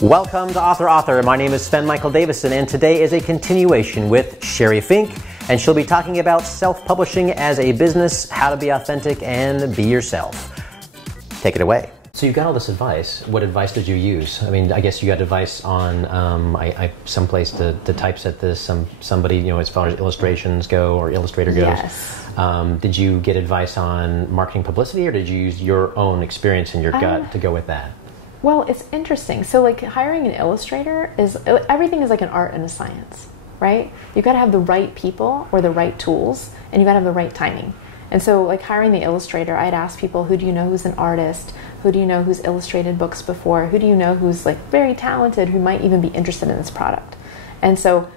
Welcome to Author. My name is Sven Davison, and today is a continuation with Sheri Fink, and she'll be talking about self-publishing as a business, how to be authentic and be yourself. Take it away. So you got all this advice. What advice did you use? I mean, I guess you got advice on someplace to typeset this. Somebody, as far as illustrations go or Illustrator goes. Yes. Did you get advice on marketing publicity, or did you use your own experience and your gut to go with that? Well, it's interesting. So like hiring an illustrator everything is like an art and a science, right? You've got to have the right people or the right tools, and you've got to have the right timing. And so like hiring the illustrator, I'd ask people, who do you know who's an artist? Who do you know who's illustrated books before? Who do you know who's like very talented, who might even be interested in this product? And so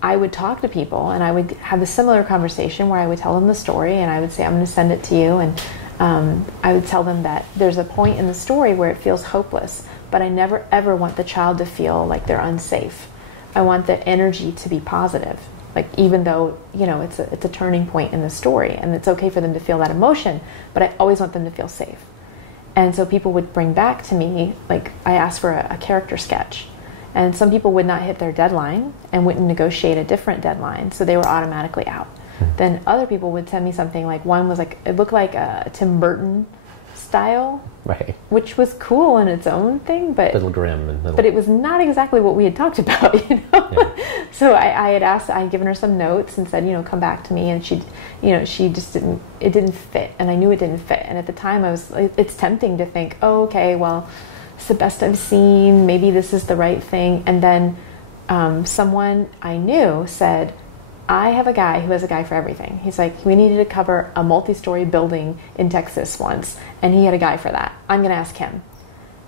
I would talk to people, and I would have a similar conversation where I would tell them the story, and I would say, I'm going to send it to you, and I would tell them that there's a point in the story where it feels hopeless, but I never ever want the child to feel like they're unsafe. I want the energy to be positive, like even though it's a turning point in the story, and it's okay for them to feel that emotion, but I always want them to feel safe. And so people would bring back to me, like I asked for a character sketch, and some people would not hit their deadline and wouldn't negotiate a different deadline, so they were automatically out. Then other people would send me something like, one was like, it looked like a Tim Burton style, right? Which was cool in its own thing, but little grim and but it was not exactly what we had talked about, Yeah. So I had given her some notes and said, come back to me, and she just it didn't fit, and I knew it didn't fit. And at the time it's tempting to think, oh, okay, well, it's the best I've seen, maybe this is the right thing. And then someone I knew said, I have a guy who has a guy for everything. He's like, we needed to cover a multi-story building in Texas once, and he had a guy for that. I'm going to ask him.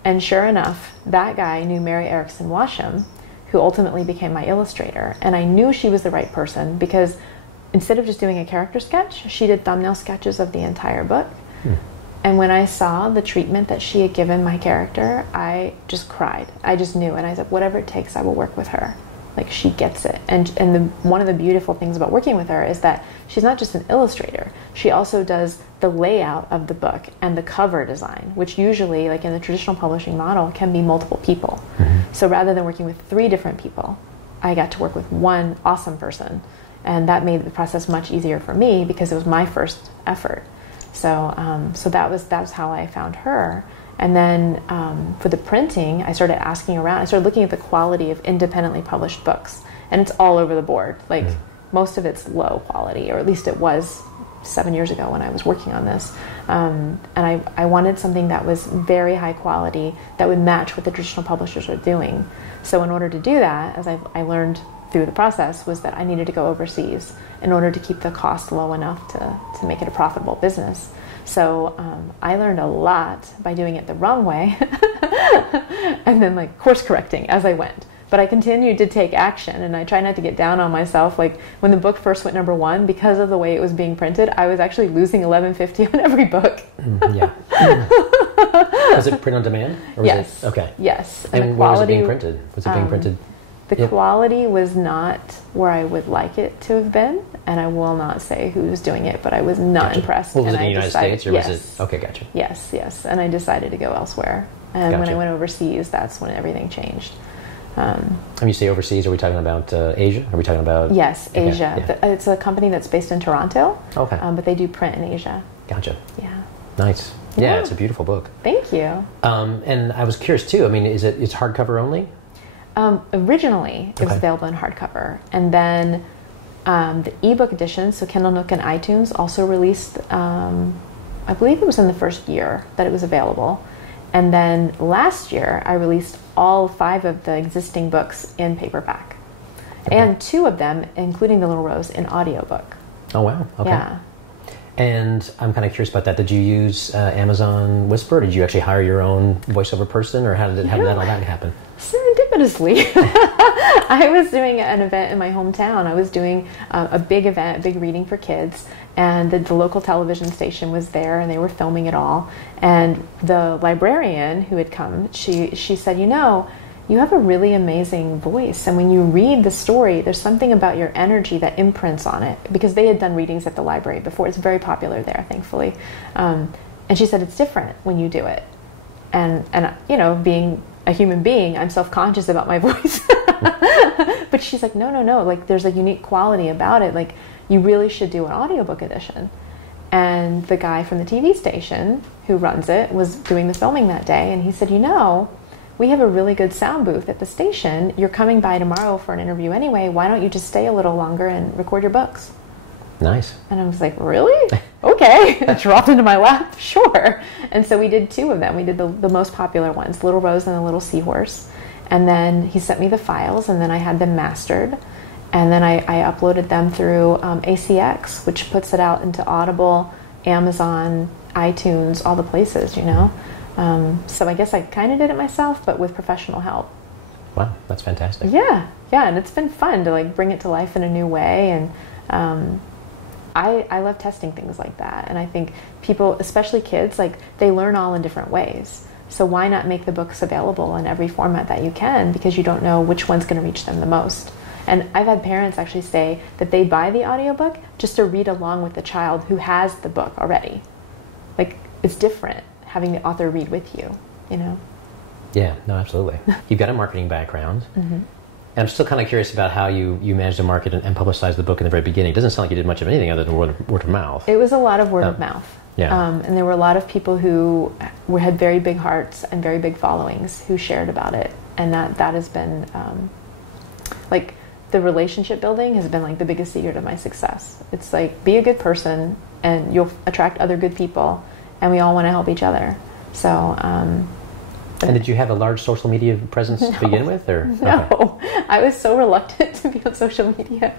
And sure enough, that guy knew Mary Erickson Washam, who ultimately became my illustrator. And I knew she was the right person because instead of just doing a character sketch, she did thumbnail sketches of the entire book. And when I saw the treatment that she had given my character, I just cried. I just knew, and I said, whatever it takes, I will work with her. Like, she gets it. And one of the beautiful things about working with her is that she's not just an illustrator. She also does the layout of the book and the cover design, which usually, like in the traditional publishing model, can be multiple people. So rather than working with 3 different people, I got to work with one awesome person. And that made the process much easier for me because it was my first effort. So that was how I found her. And then for the printing, I started asking around. I started looking at the quality of independently published books. And it's all over the board. Like, most of it's low quality, or at least it was 7 years ago when I was working on this. And I wanted something that was very high quality, that would match what the traditional publishers are doing. So in order to do that, as I learned through the process, was that I needed to go overseas in order to keep the cost low enough to make it a profitable business. So I learned a lot by doing it the wrong way and then like course correcting as I went. But I continued to take action, and I try not to get down on myself. Like when the book first went #1, because of the way it was being printed, I was actually losing $11.50 on every book. Yeah. Was it print on demand? Or was Yes. It? Okay. Yes. And where was it being printed? Was it being printed? The quality was not where I would like it to have been, and I will not say who was doing it, but I was not impressed. Well, was and it in the United States, or yes. was it? Okay, gotcha. Yes, and I decided to go elsewhere. And when I went overseas, that's when everything changed. When you say overseas, are we talking about Asia? Are we talking about... Yes, okay, Asia. yeah. It's a company that's based in Toronto, okay. But they do print in Asia. Gotcha. Yeah. Nice. Yeah, it's a beautiful book. Thank you. And I was curious too. I mean, it's hardcover only? Originally, it was available in hardcover, and then the ebook edition, so Kindle, Nook, and iTunes, also released. I believe it was in the first year that it was available, and then last year I released all 5 of the existing books in paperback, and 2 of them, including The Little Rose, in audiobook. Oh wow! Okay. Yeah. And I'm kind of curious about that. Did you use Amazon Whisper? Did you actually hire your own voiceover person, or how did all that happen? Serendipitously. I was doing an event in my hometown. I was doing a big event, a big reading for kids, and the local television station was there, and they were filming it all. And the librarian who had come, she said, you have a really amazing voice, and when you read the story, there's something about your energy that imprints on it, because they had done readings at the library before. It's very popular there, thankfully. And she said, it's different when you do it. And being a human being, I'm self-conscious about my voice. But she's like, no, like there's a unique quality about it. Like you really should do an audiobook edition. And the guy from the TV station who runs it was doing the filming that day. And he said, we have a really good sound booth at the station. You're coming by tomorrow for an interview anyway. Why don't you just stay a little longer and record your books? Nice. And I was like, really? Okay. It dropped into my lap. Sure. And so we did 2 of them. We did the most popular ones, Little Rose and the Little Seahorse. And then he sent me the files, and then I had them mastered. And then I uploaded them through ACX, which puts it out into Audible, Amazon, iTunes, all the places, So I guess I kind of did it myself, but with professional help. Wow, that's fantastic. Yeah, and it's been fun to like bring it to life in a new way. And I love testing things like that. And I think people, especially kids, like they learn all in different ways. So why not make the books available in every format that you can, because you don't know which one's going to reach them the most. And I've had parents actually say that they buy the audiobook just to read along with the child who has the book already. Like it's different having the author read with you, Yeah, no, absolutely. You've got a marketing background. Mm-hmm. And I'm still kind of curious about how you managed to market and publicize the book in the very beginning. It doesn't sound like you did much of anything other than word of mouth. It was a lot of word of mouth. Yeah. And there were a lot of people who had very big hearts and very big followings who shared about it. And that has been, like, the relationship building has been, like, the biggest secret of my success. It's like, be a good person, and you'll attract other good people, and we all want to help each other. So, and did you have a large social media presence to begin with? Or no, okay. I was so reluctant to be on social media.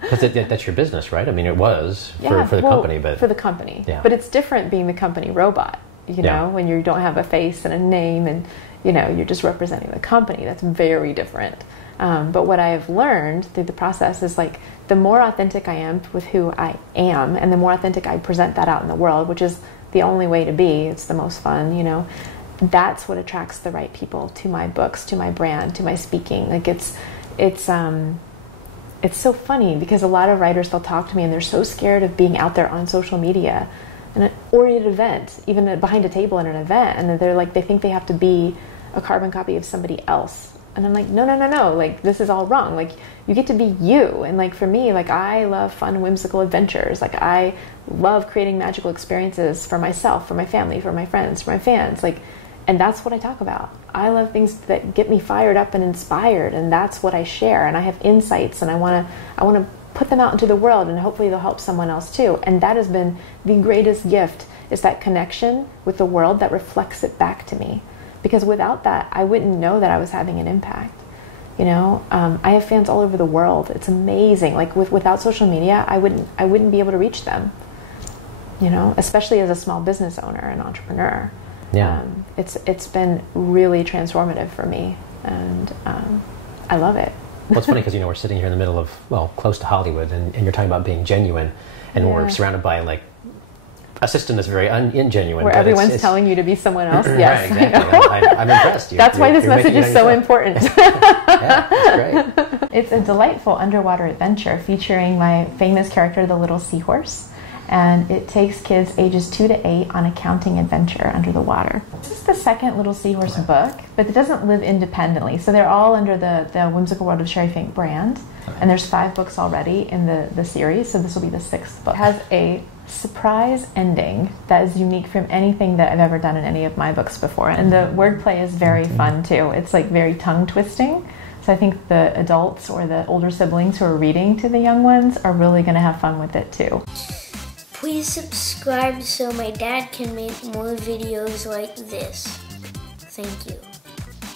Because that's your business, right? I mean, it was for the company, but for the company. Yeah. But it's different being the company robot. When you don't have a face and a name, and you're just representing the company. That's very different. But what I have learned through the process is like the more authentic I am with who I am, and the more authentic I present that out in the world, which is the only way to be. It's the most fun, That's what attracts the right people to my books, to my brand, to my speaking. Like it's so funny because a lot of writers, they'll talk to me and they're so scared of being out there on social media or at an event, even behind a table in an event, and they're like, they think they have to be a carbon copy of somebody else. And I'm like, no, like this is all wrong. Like you get to be you. And like for me, like I love fun, whimsical adventures. Like I love creating magical experiences for myself, for my family, for my friends, for my fans. And that's what I talk about. I love things that get me fired up and inspired, and that's what I share. And I have insights, and I want to put them out into the world, and hopefully they'll help someone else too. And that has been the greatest gift, is that connection with the world that reflects it back to me. Because without that, I wouldn't know that I was having an impact. I have fans all over the world. It's amazing. Like without social media, I wouldn't be able to reach them. Especially as a small business owner and entrepreneur. Yeah. It's been really transformative for me, and I love it. Well, it's funny because we're sitting here in the middle of close to Hollywood, and you're talking about being genuine, and we're surrounded by like a system that's very ingenuine. Where everyone's telling you to be someone else. Yes, right, exactly. I'm impressed. That's why this message is so important. Yeah, that's great. It's a delightful underwater adventure featuring my famous character, the Little Seahorse. And it takes kids ages 2 to 8 on a counting adventure under the water. This is the second Little Seahorse book, but it doesn't live independently. So they're all under the Whimsical World of Sheri Fink brand. And there's 5 books already in the series, so this will be the 6th book. It has a surprise ending that is unique from anything that I've ever done in any of my books before. And the wordplay is very fun too. It's like very tongue-twisting. So I think the adults or the older siblings who are reading to the young ones are really going to have fun with it too. Please subscribe so my dad can make more videos like this. Thank you.